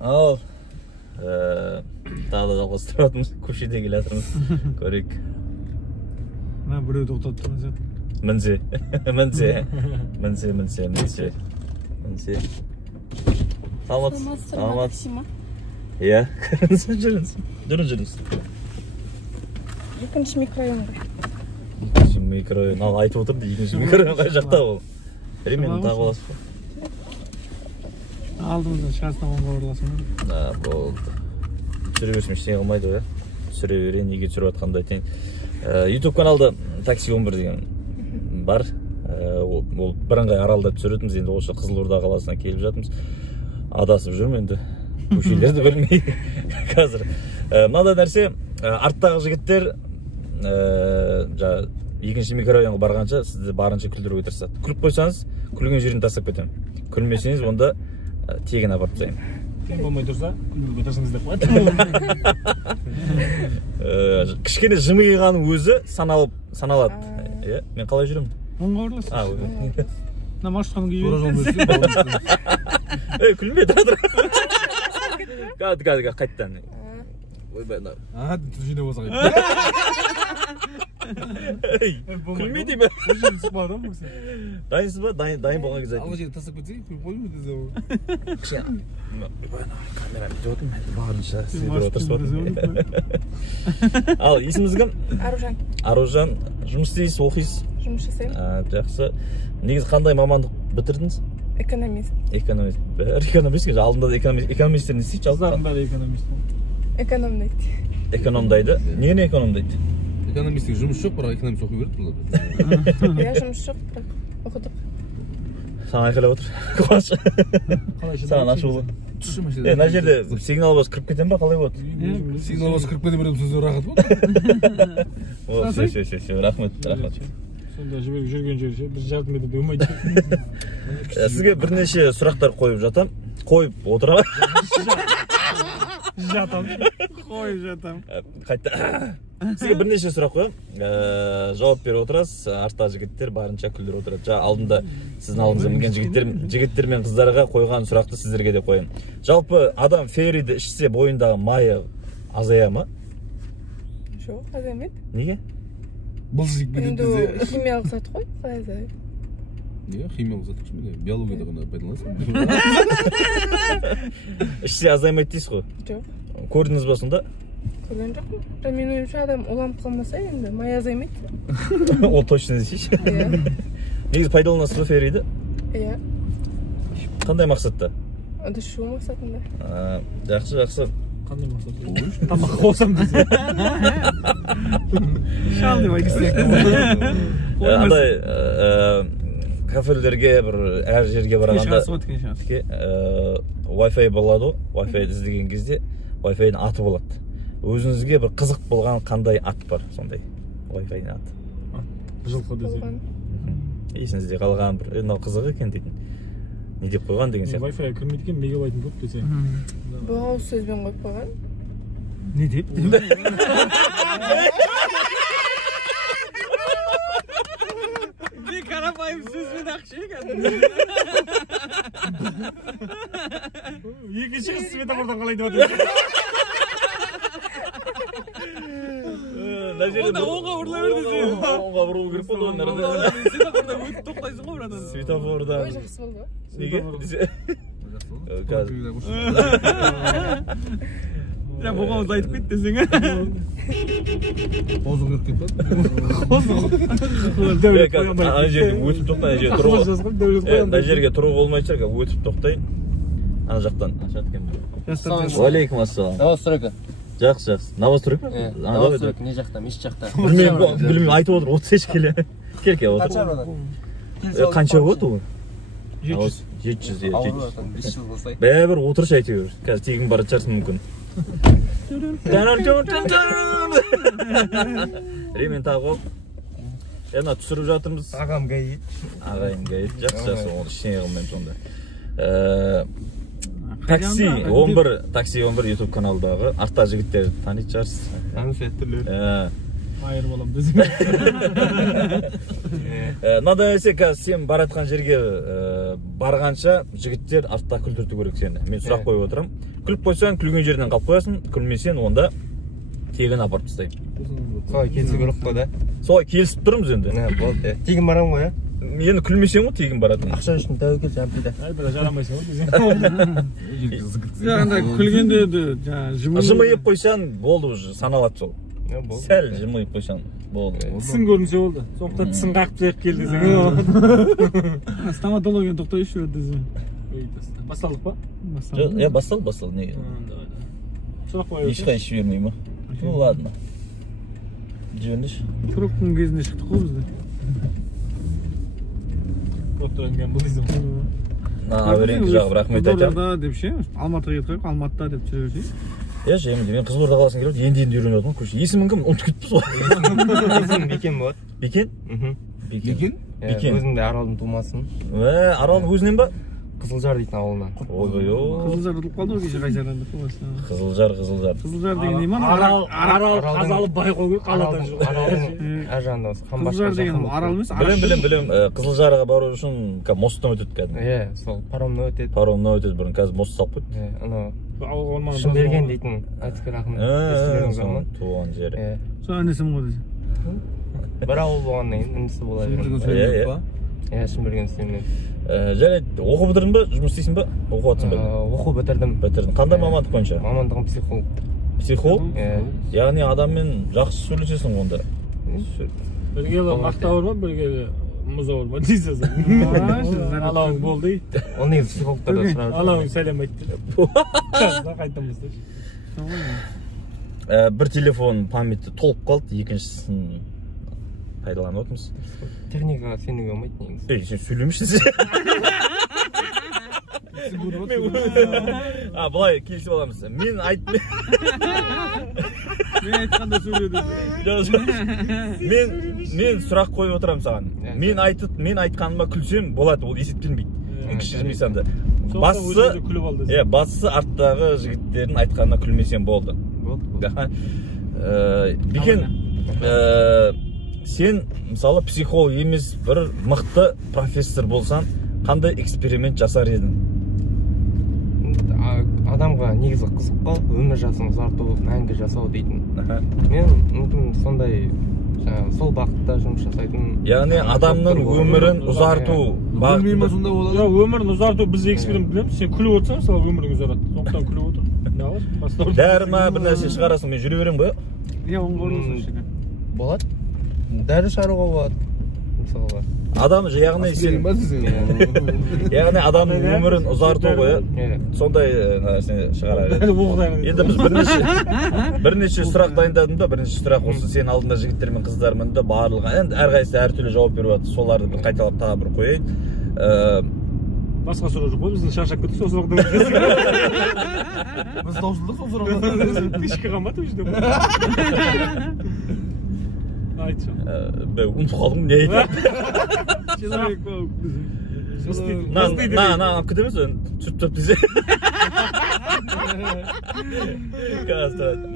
Ал тағы да жалғастырып жатырмыз. Көшеде келе жатырмыз. Көрейік. Мына біреу тоқтатып тұрған сияқты. Мінсе. Саламат. Иә, жүріңіз. Екінші микрорайон ғой. Екінші микрорайон. Ал айтып отырды, екінші микрорайон қай жақта ол? Ремені тағы боласыз ба? Алдымыздан шығасынан хабарласың. Болды. Түсіре берсем ештеңе қылмайды ғой. Түсіре берейін, неге түсіріп жатқанымды айтайын. YouTube каналда такси 11 деген бар. Ол бірыңғай аралда түсіретіміз. Енді осы Қызылорда қаласына келіп жатырмыз. Адасып жүрмін енді. Көшелерді білмей қазір. Мынандай нәрсе, арттағы жігіттер екінші микрорайонға барғанша сізді барынша күлдіруге тырысады. Күліп қойсаңыз, күлген жерін тастап кетемін. Күлмесеңіз, онда тегін апарып тастаймын. Болмай тұрса, күлуге тырысыңыз деп қояды. Кішкене жымиғаның өзі саналады. Мен қалай жүремін? Оңға орыласың. Мына маршрутқаның күйі. Күлме, тұра. Қазір, қайттан. Жине болса қайт. Күлме деймі. Дайынсыз ба? Дайын болған кезде айтын. Алы жерді тастап кетсең, күліп қоймын десе ол. Камераны деп отырмын, барынша сіздер отырсып отырмын. Ал, есіміз кім? Аружан. Жұмыс істейсіз, оқисыз? Жұмыс жасаймын. Жақсы. Негізі қандай мамандық бітірдіңіз? Экономист. Бәрі экономист. Алдында да экономисттер не істейді? Қыздардың бәрі экономист. Экономдайды. Экономдайды? Нені экономдайды? Экономистік жұмыс жоқ, бірақ экономист оқи берді бұлар. Я жұмыс жоқ, бірақ оқыдық. Саған айқайлап отыр. Қуаныш. Саған ашулы. Мына жерде сигнал бос кіріп кетем ба, қалай болады? Сигнал бос кіріп кете берем, сөздер рахат болды. Все, рахмет. Сонда жіберіп жүрген жері ше, бір жарты метрде өмайды. Сізге бірнеше сұрақтар қойып жатам. Қойып отырам. Жатам. Қайта. Сізге бірнеше сұрақ қоям. Жауап беріп отырасыз. Арта жігіттер барынша күлдіріп отырады. Алдында сіздің алдыңызда мінген жігіттер мен қыздарға қойған сұрақты сіздерге де қоям. Жалпы адам ферриді ішсе бойындағы майы азая ма? Жоқ, азаймайды. Неге? Бұл жік беден тезе. Енді химиялық зат қой, қалай азайды? Не, химиялық зат қышмын, биологияда ғана пайдаланасың. Ішсе азаймайды дейсіз ғой? Жоқ. Көрдіңіз ба сонда? Көрген жоқпын. Мен ойымша адам уланып қалмаса енді май азаймайды. Ол точно десейші. Негізі пайдаланасыз ба ферриді? Иә. Қандай мақсатта? Ыдыс жуу мақсатында. Жақсы. Қандай мақсатта? Тамақ қосам десе. Шал деп айтсақ. Андай кафелерге бір әр жерге барғанда Wi-Fi болады ғой. Wi-Fi іздеген кезде Wi-Fi-ның аты болады. Өзіңізге бір қызық болған қандай ат бар сондай? Wi-Fi-ның аты. Жылқы десе. Есіңізде қалған бір мынау қызық екен дейтін. Не деп қойған деген сияқты. Wi-Fi кірмейді екен, мегабайтын көп десе. Бұл ауыз сөзбен қойып қойған. Не деп? Қарапайым сөзбен ақша екен. Екінші қыз светофордан қалай деп отыр. Онда оңға ұрыла берді сен. Оңға ұру керек болды онда. Светофорда өтіп тоқтайсың ғой братан. Светофорда. Ой, жақсы болды. Неге? Сен бұғауыз айтып кет десең. Қозық өріп кетті. Ана жерге өтіп тоқтай, ана жерге тұруға болмайды шығар, өтіп тоқтай. Ана жақтан. Уалейкум ассалам. Новостройка. Жақсы. Новостройка? Новостройка не жақта, еш жақта. Білмеймін, айтып отыр, отырсайшы келе. Кел, отыр. Қанша болады ол? 700. Бәрібір отыршы әйтеуір. Қазір тегін баратын шығарсың мүмкін. Ремен тағы ол. Ена түсіріп жатырмыз. Ағам гайет. Ағайым гайет. Жақсы, ол іштеңе қылмайым сонда. Такси 11 YouTube каналдағы арта жігіттер танитын шығарсыз. айыр болом десең. Мындай эсе қазір сен баратқан жерге барғанша жігіттер артта күлдірту керек сені. Мен сұрақ қойып отырам. Күліп қойсаң, күлген жерінен қалып қоясың, күлмесең онда тегін апарып тастаймын. Солай келсе керек қой да. Солай келісіп тұрмыз енді. Болды. Тегін барам ғой, Енді күлмесең ғой тегін баратын. Ақша үшін тәуекел жампида. Ай, бірақ жарамайсың ғой десең. Анда күлгенде жаңа Жымиып қойсаң болды уже, саналады сол. Сәл жымиып қойсаң болды. тісің көрінсе болды. Сондықтан тісің қағып тастайық кел десең. Стоматологияны тоқтайыншы десең. Басталдық па? Бастал, неге? Сұрақ қойып. Ешқай ішіп бермей ма? Ну ладно. Жөндеш. Пробканың кезінде шықтық қой бізде. Пробкадан бұл дейсің. Аверенгі жағы рахмет айтамын. Қызылордада деп ше, Алматыға кетіп қойып, Алматыда деп жүре берсей. Иә, жемді. Мен Қызылорда қаласына келіп, енді үйреніп отырмын көше. Есімің кім? Ұмытып кетіппіз ғой. Есім Бекен болады. Бекен? Бекен? Бекен. Өзімде Аралдың тумасымын. Аралдың өзінен ба? Қызылжар дейтін ауылынан. Ойбай-ой. Қызылжар ұтылып қалды ғой кеше қайсаранда қылмаса. Қызылжар. Қызылжар деген не ма? Арал қазалы байқау қаладан жүр. Аралдың әр жағында осы Қызылжар деген Арал емес. Білем. Қызылжарға бару үшін мостодан өтеді кәдімгі. Иә, сол паромнан өтеді. Паромнан өтеді бұрын. Қазір мост салып қойды. Анау Шымберген дейтін айтыскер ақын. Туған жері. Сол інісім ғой десе. Бір ауыл болғаннан кейін інісі бола береді. Иә, Шымберген істеймін. Жарайды, оқу бітірдің ба, жұмыс істейсің ба? Оқу атсың ба? Оқу бітірдім. Қандай мамандық бойынша? Мамандығым психолог. Психолог? Яғни адаммен жақсы сөйлесесің онда. Bir kere maqtavur mu, bir kere muzavur mu deysiz. Alağın болды. Onu негізі психологтарда сұрап. Alağın сәлем айтты. Қайтамыз. Бір телефон памяті толып қалды, екіншісін пайдаланып отырмыз. Техникаға сенуге болмайды негізі. Сен сөйлемешсің. Былай келісіп аламыз. Мен айтқанда сөйледі. Мен сұрақ қойып отырам саған. Мен айтқаныма күлсем болады, ол есептелмейді. Кішірмейсің да. Бастысы арттағы жігіттердің айтқанына күлмесем болды. Бекен, сен мысалы психолог емес бір мықты профессор болсан, қандай эксперимент жасар едің? Адамға негізі қызық қой, өмір жасын ұзарту, мәңгі жасау дейтін. Мен мүмкін сондай сол бағытта жұмыс жасайтын. Яғни адамның өмірін ұзарту бағытында. Өмірін ұзарту біз эксперимент білеміз. Сен күліп отырсың, мысалы өмірің ұзарады. Сондықтан күліп отыр. Дәрі ма бір нәрсе шығарасың, мен жүре беремін ғой? Иә, оңғырылсын. Болады. Дәрі шығаруға болады. Мысалға. Адам яғни адамның өмірін ұзарту ғой, сондай нәрсе шығарады. Енді біз бірнеше сұрақ дайындадым да, бірнеше сұрақ осы сен алдында жігіттер мен қыздармен де барлығы, енді әрқайсысы әртүрлі жауап беріп жатыр. Соларды бір қайталап тағы бір қояйын. Басқа сұрақ жоқ қой, біздің шаршап кеттік сол сұрақтан біз таусылдық сол сұрақтан. Ешкі қамады өшті. Айтшы. Ұмытып қалдым, не айтады? Человек болып десең. На, күтеміз өн, сүріп десе.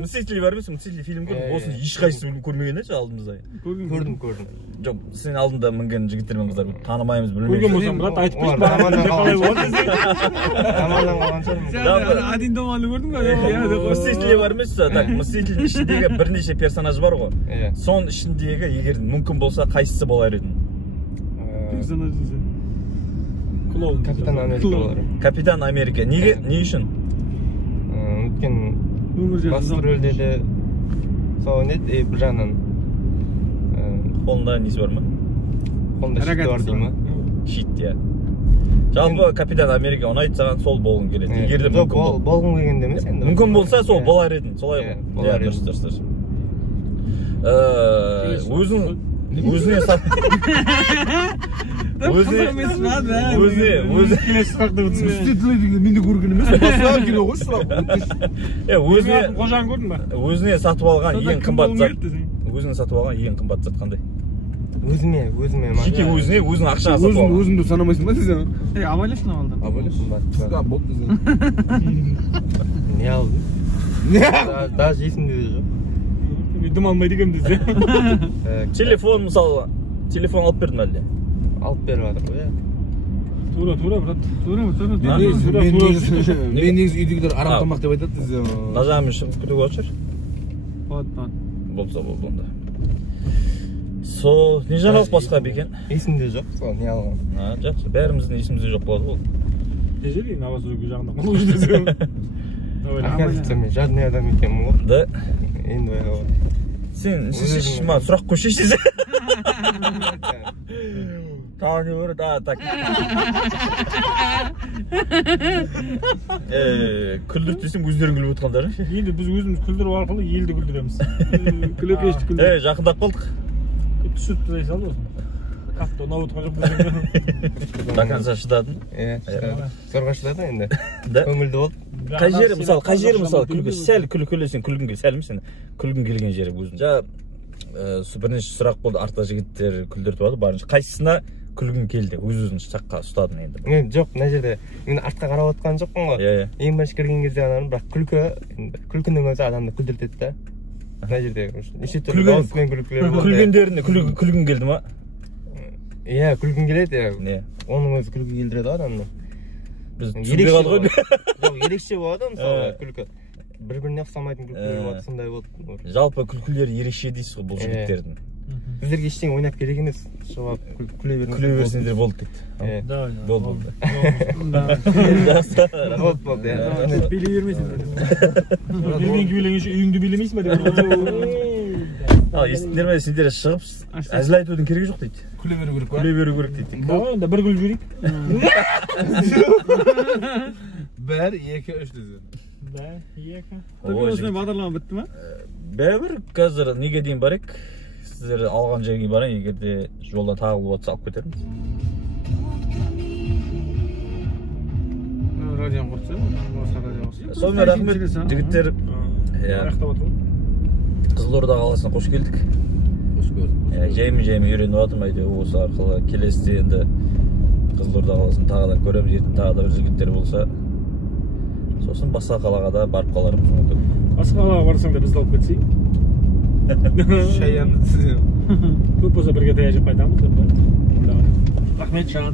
Мстители бар емес, Мстители фильм көрдім. Осыны ешқайсысы көрмеген еді алдымызда. Көрдім. Жоқ, сен алдында мінген жігіттер мен қыздар танымаймыз, білмейміз. Көрген болсам, брат, айтып қойшы. Один доманы көрдің ба? Мстители бар емес, Мстителдің ішіндегі бірнеше персонаж бар ғой. Соның ішіндегі, егер мүмкін болса, қайсысы болар едің? Персонаж десе. Капитан Америка болар. Капитан Америка. Не үшін? Өткен басты рөлде де сол нет, бір жағынан қолында несі бар ма? Қолында щит бар дей ма? Щит, иә. Жалпы Капитан Америка ұнайды саған, сол болғың келеді. Егер де мүмкін болғың келгенде емес енді. Мүмкін болса, сол болар едің. Солай ғой. Болар едің. Өзіне сат... Келесі сұрақты өтсін. Мстители деген менде көрген емес. Басқа келе ғой сұрақ. Қожаны көрдің ба? Өзіне сатып алған ең қымбат зат. Өзіне сатып алған ең қымбат зат қандай? Өзіме жеке өзіне, өзінің ақшаға сатып алған. Өзіңді санамайсың ба сен? Абайласын алды. Абайласын? Болды десең. Не алды? Даже есімде де жоқ. дым алмайды екен десе. Телефон мысалы, телефон алып бердің әлде? Алып беріп жатыр ғой, иә. Тура, брат. Мен негізі үйдегілер арам тамақ деп айтады десе. Нажамын шығып күтуге отыр. Болады. Болса болды онда. Не жаңалық басқа бекен? Есімде жоқ, сол не алған. Жақсы, бәріміздің есімізде жоқ болады ол. Тежели, новостройка жағында қылып жүрдесің. Оказывается, мен жадный адам екенмін ғой. Да. Енді байға ғой. Сен маған сұрақ қойшы. Тағы не бар? Так. Күлдіріп десем өздерің күліп отырғандар. Енді біз өзіміз күлдіріп арқылы елді күлдіреміз. Күлепешті күлдіріп. Жақындап қалдық. Түсіп тұдай салды осы. Қатты ұнап отырған жоқ десең. До конца шыдадың. Сорға шыдадың енді. Көңілді болды. Қай жері мысалы күлкі, сәл күлесің, күлгің келген, сәл сен күлгің келген жері өзің. Бірнеше сұрақ болды, артта жігіттер күлдіртіп алды, барынша. Қайсысына күлгің келді, өз-өзін шаққа ұстадың енді? Жоқ, мына жерде мен артқа қарап отқан жоқпын ғой. Ең бірінші кірген кезде ғана, бірақ күлкінің өзі адамды күлдіртеді да. Мына жерде неше түрлі дауыспен күлкілер болды. Күлгендеріне күлгің келді ма? Иә, күлгің келеді, оның өзі күлкі келдіреді адамды. Біз түсінбей қалды ғой. Жоқ, ерекше болады мысалы күлкі. Бір-біріне ұқсамайтын күлкілер болады, сондай болды. Жалпы күлкілері ерекше дейсіз ғой бұл жігіттердің. Біздерге ештеңе ойнап керек емес, шығып күле берсеңдер болды дейді. Болды. Болды, иә. Билей бермейсіңдер. Үйіңді билегенше үйіңді билемейсің ба деп. Естіңдер ме, сендер шығып әзіл айтудың керегі жоқ дейді. Күле беру керек па? Күле беру керек дейді. Онда бір күліп жіберейік. Бір, екі, үш десе. Да, екі. Осымен бағдарлама бітті ма? Бәрібір қазір неге дейін барайық? Сіздер алған жерге барайын, егерде жолда тағылып отса алып кетерміз. Радион құртса, сонымен рахмет жігіттер. Қызылорда қаласына қош келдік. Қош көрдік. Жаймен үйреніп жатырмын, әйтеуір осы арқылы келесіде енді Қызылорда қаласын тағы да көреміз, ертең тағы да бір жігіттер болса, сосын басқа қалаға да барып қаларымыз мүмкін. Басқа қалаға барсаң да бізді алып кетсейік. Шаянды көп болса бірге таяқ жеп қайтамыз. Рахмет, Шан.